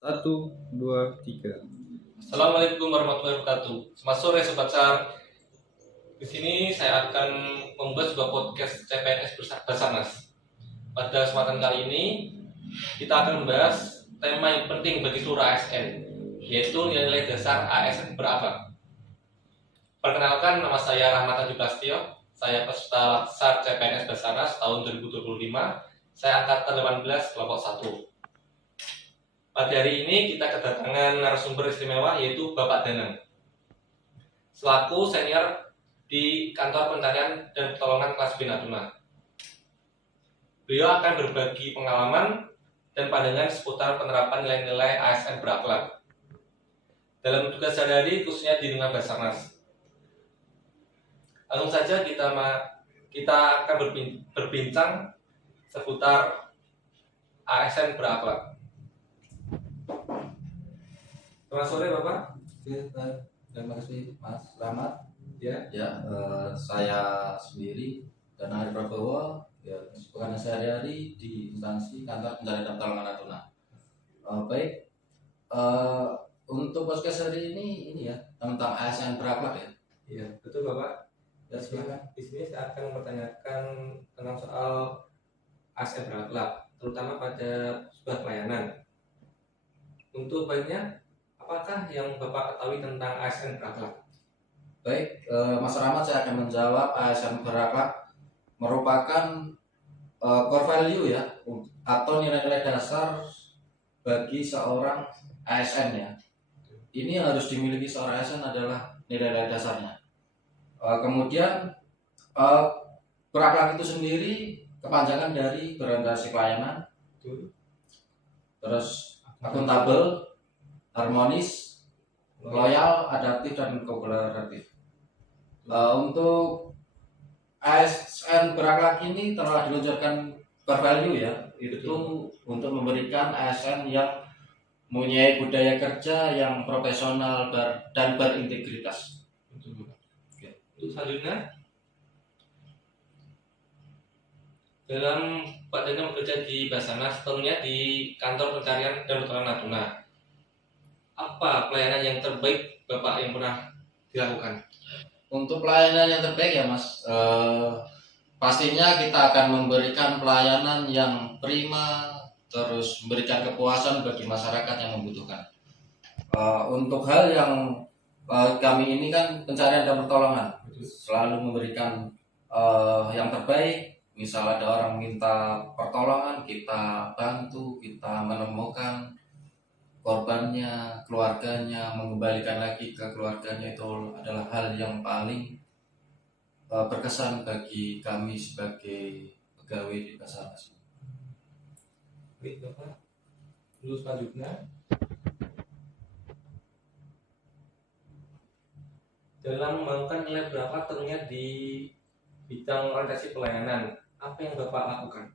Satu, dua, tiga. Assalamualaikum warahmatullahi wabarakatuh. Selamat sore Sobat SAR. Di sini saya akan membuat sebuah podcast CPNS Basarnas. Pada kesempatan kali ini kita akan membahas tema yang penting bagi seluruh ASN, yaitu nilai dasar ASN berapa. Perkenalkan, nama saya Rahmat Adi Prastio. Saya peserta SAR CPNS Basarnas tahun 2025. Saya angkatan 18 kelompok 1. Pada hari ini kita kedatangan narasumber istimewa yaitu Bapak Danang, selaku senior di kantor pencarian dan pertolongan kelas B Natuna. Beliau akan berbagi pengalaman dan pandangan seputar penerapan nilai-nilai ASN berakhlak dalam tugas sehari-hari khususnya di lingkungan Basarnas. Langsung saja kita akan berbincang seputar ASN berakhlak. Selamat sore Bapak. Terima kasih Mas Rahmat. Ya. Saya sendiri dan Ari Prabowo, pekerjaan sehari-hari di instansi kantor pencarian dan pertolongan Natuna. Untuk podcast hari ini ya tentang ASN berakhlak ya. Iya, betul Bapak. Dan di sini saya akan mempertanyakan tentang soal ASN berakhlak, terutama pada sebuah pelayanan. Untuk baiknya, apakah yang Bapak ketahui tentang ASN berakhlak? Baik, Mas Rahmat, saya akan menjawab. ASN berakhlak merupakan core value ya, atau nilai-nilai dasar bagi seorang ASN ya. Ini yang harus dimiliki seorang ASN adalah nilai-nilai dasarnya. Kemudian berakhlak itu sendiri kepanjangan dari berorientasi pelayanan, terus akuntabel, harmonis, loyal, adaptif, dan kolaboratif. Untuk ASN berakhlak ini telah diluncurkan core value ya, itu untuk memberikan ASN yang mempunyai budaya kerja yang profesional dan berintegritas. Untuk selanjutnya, dalam Pak Danang bekerja di Basarnas, tentunya di kantor pencarian dan pertolongan Natuna, apa pelayanan yang terbaik Bapak yang pernah dilakukan? Untuk pelayanan yang terbaik ya Mas, pastinya kita akan memberikan pelayanan yang prima, terus memberikan kepuasan bagi masyarakat yang membutuhkan. Untuk hal yang kami ini kan pencarian dan pertolongan, selalu memberikan yang terbaik. Misal ada orang minta pertolongan, kita bantu, kita menemukan korbannya, keluarganya, mengembalikan lagi ke keluarganya. Itu adalah hal yang paling berkesan bagi kami sebagai pegawai di Basarnas. Baik Bapak. Untuk selanjutnya, dalam mengembangkan nilai berakhlak tentunya di bidang orientasi pelayanan, apa yang Bapak lakukan?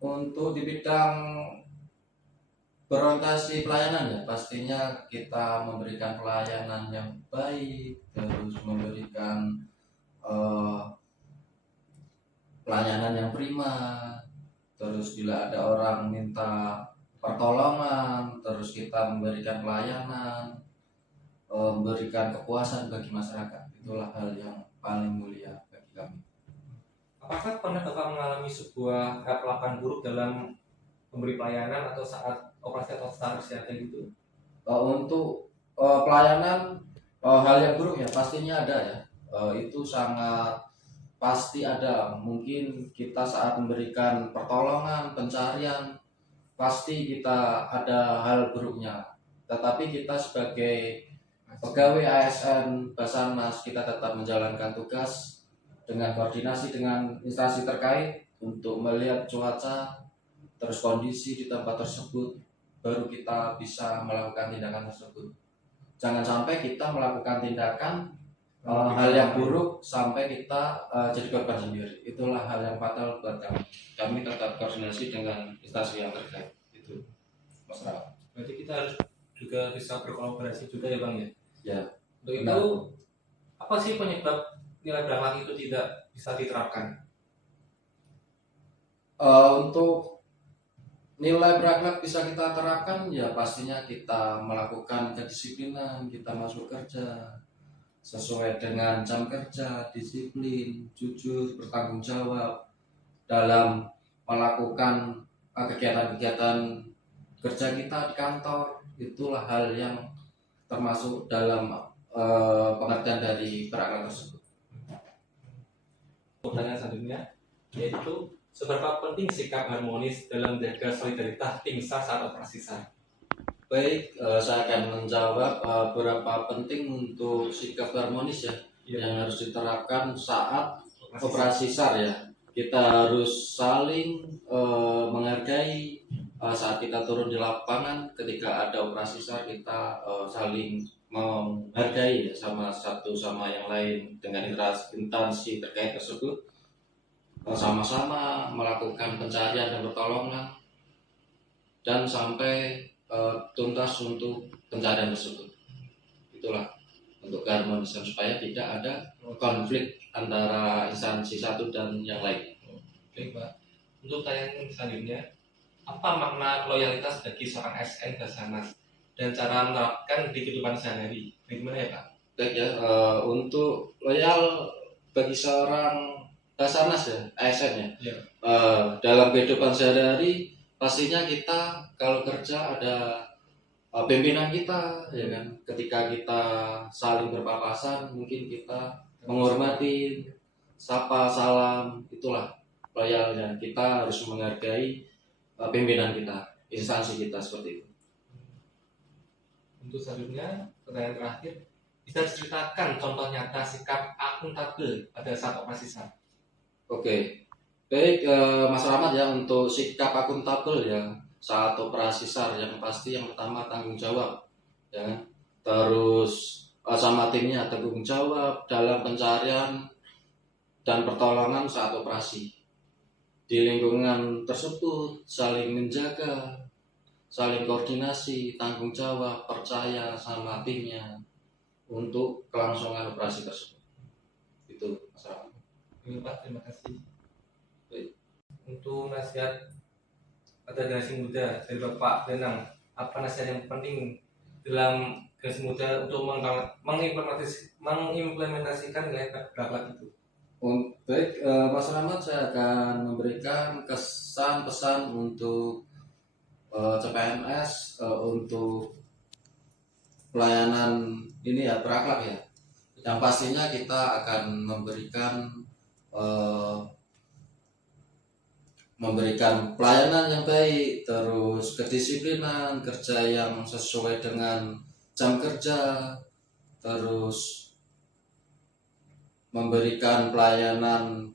Untuk di bidang berorientasi pelayanan ya, pastinya kita memberikan pelayanan yang baik, terus memberikan pelayanan yang prima. Terus bila ada orang minta pertolongan, terus kita memberikan pelayanan, memberikan kepuasan bagi masyarakat. Itulah hal yang paling mulia bagi kami. Apakah pernah Bapak mengalami sebuah kecelakaan buruk dalam memberi pelayanan atau saat operasi atau SAR kesehatan gitu? Untuk pelayanan, hal yang buruk ya pastinya ada ya. Itu sangat pasti ada. Mungkin kita saat memberikan pertolongan, pencarian, pasti kita ada hal buruknya. Tetapi kita sebagai pegawai ASN Basarnas, kita tetap menjalankan tugas dengan koordinasi dengan instansi terkait untuk melihat cuaca terus kondisi di tempat tersebut, baru kita bisa melakukan tindakan tersebut. Jangan sampai kita melakukan tindakan hal yang buruk sampai kita jadi korban sendiri. Itulah hal yang fatal buat kami. Kami tetap koordinasi dengan instansi yang terkait. Itu Mas Rahmat. Berarti kita harus juga bisa berkolaborasi juga ya Bang ya. Ya. Untuk itu apa sih penyebab nilai berakhlak itu tidak bisa diterapkan? Untuk nilai berakhlak bisa kita terapkan ya pastinya kita melakukan kedisiplinan, kita masuk kerja sesuai dengan jam kerja, disiplin, jujur, bertanggung jawab dalam melakukan kegiatan-kegiatan kerja kita di kantor. Itulah hal yang termasuk dalam pengertian dari berakhlak tersebut. Pertanyaan selanjutnya yaitu seberapa penting sikap harmonis dalam menjaga solidaritas tim SAR saat operasi SAR? Baik, saya akan menjawab berapa penting untuk sikap harmonis ya yang harus diterapkan saat operasi SAR ya. Kita harus saling menghargai saat kita turun di lapangan. Ketika ada operasi SAR kita saling menghargai ya, sama satu sama yang lain dengan instansi terkait tersebut, sama-sama melakukan pencarian dan pertolongan dan sampai tuntas untuk pencarian tersebut. Itulah untuk keharmonisan supaya tidak ada konflik antara instansi satu dan yang lain. Oke Pak. Untuk pertanyaan selanjutnya, apa makna loyalitas bagi seorang SN Basarnas dan cara menerapkan di kehidupan sehari-hari? Bagaimana ya Pak? Baik ya, untuk loyal bagi seorang Basarnas ya, ASN ya. Dalam kehidupan sehari-hari pastinya kita kalau kerja ada pimpinan kita ya kan. Ketika kita saling berpapasan mungkin kita menghormati, sapa, salam, itulah loyalnya. Kita harus menghargai pimpinan kita, instansi kita seperti itu. Untuk selanjutnya, pertanyaan terakhir, bisa diceritakan contoh nyata sikap akuntabel pada saat operasi SAR? Oke, baik Mas Rahmat ya, untuk sikap akuntabel ya saat operasi SAR yang pasti yang pertama tanggung jawab ya, terus sama timnya tanggung jawab dalam pencarian dan pertolongan saat operasi. Di lingkungan tersebut saling menjaga, saling koordinasi, tanggung jawab, percaya sama timnya untuk kelangsungan operasi tersebut. Itu Mas Rahmat. Pak, terima kasih. Baik. Untuk nasihat pada generasi muda dari Bapak Danang, apa nasihat yang penting dalam generasi muda untuk mengimplementasikan nilai berakhlak itu? Baik, Mas Rahmat, saya akan memberikan kesan pesan untuk CPNS untuk pelayanan ini ya berakhlak ya. Yang pastinya kita akan memberikan pelayanan yang baik, terus kedisiplinan, kerja yang sesuai dengan jam kerja, terus memberikan pelayanan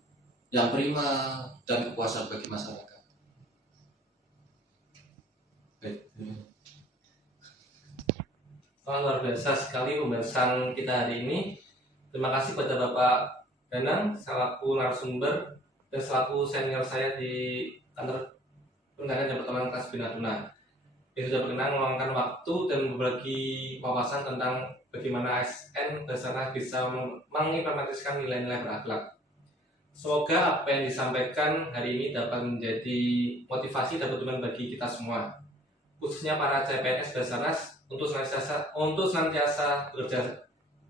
yang prima dan kepuasan bagi masyarakat. Luar biasa sekali pembahasan kita hari ini. Terima kasih pada Bapak Danang selaku narasumber dan selaku senior saya di kantor penanganan dan pertolongan Kas Bina Natuna yang sudah berkenan meluangkan waktu dan berbagi wawasan tentang bagaimana ASN Basarnas bisa mengimplementasikan nilai-nilai berakhlak. Semoga apa yang disampaikan hari ini dapat menjadi motivasi dan pedoman bagi kita semua, khususnya para CPNS Basarnas untuk senantiasa bekerja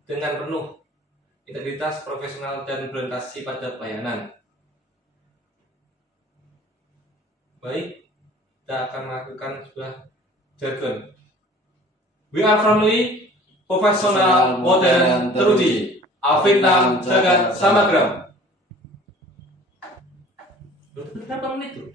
dengan penuh integritas, profesional, dan berorientasi pada pelayanan. Baik, kita akan melakukan sebuah jargon. We are family, profesional, modern, terudi. Alvin Jagat Samagram. Berapa menit tuh?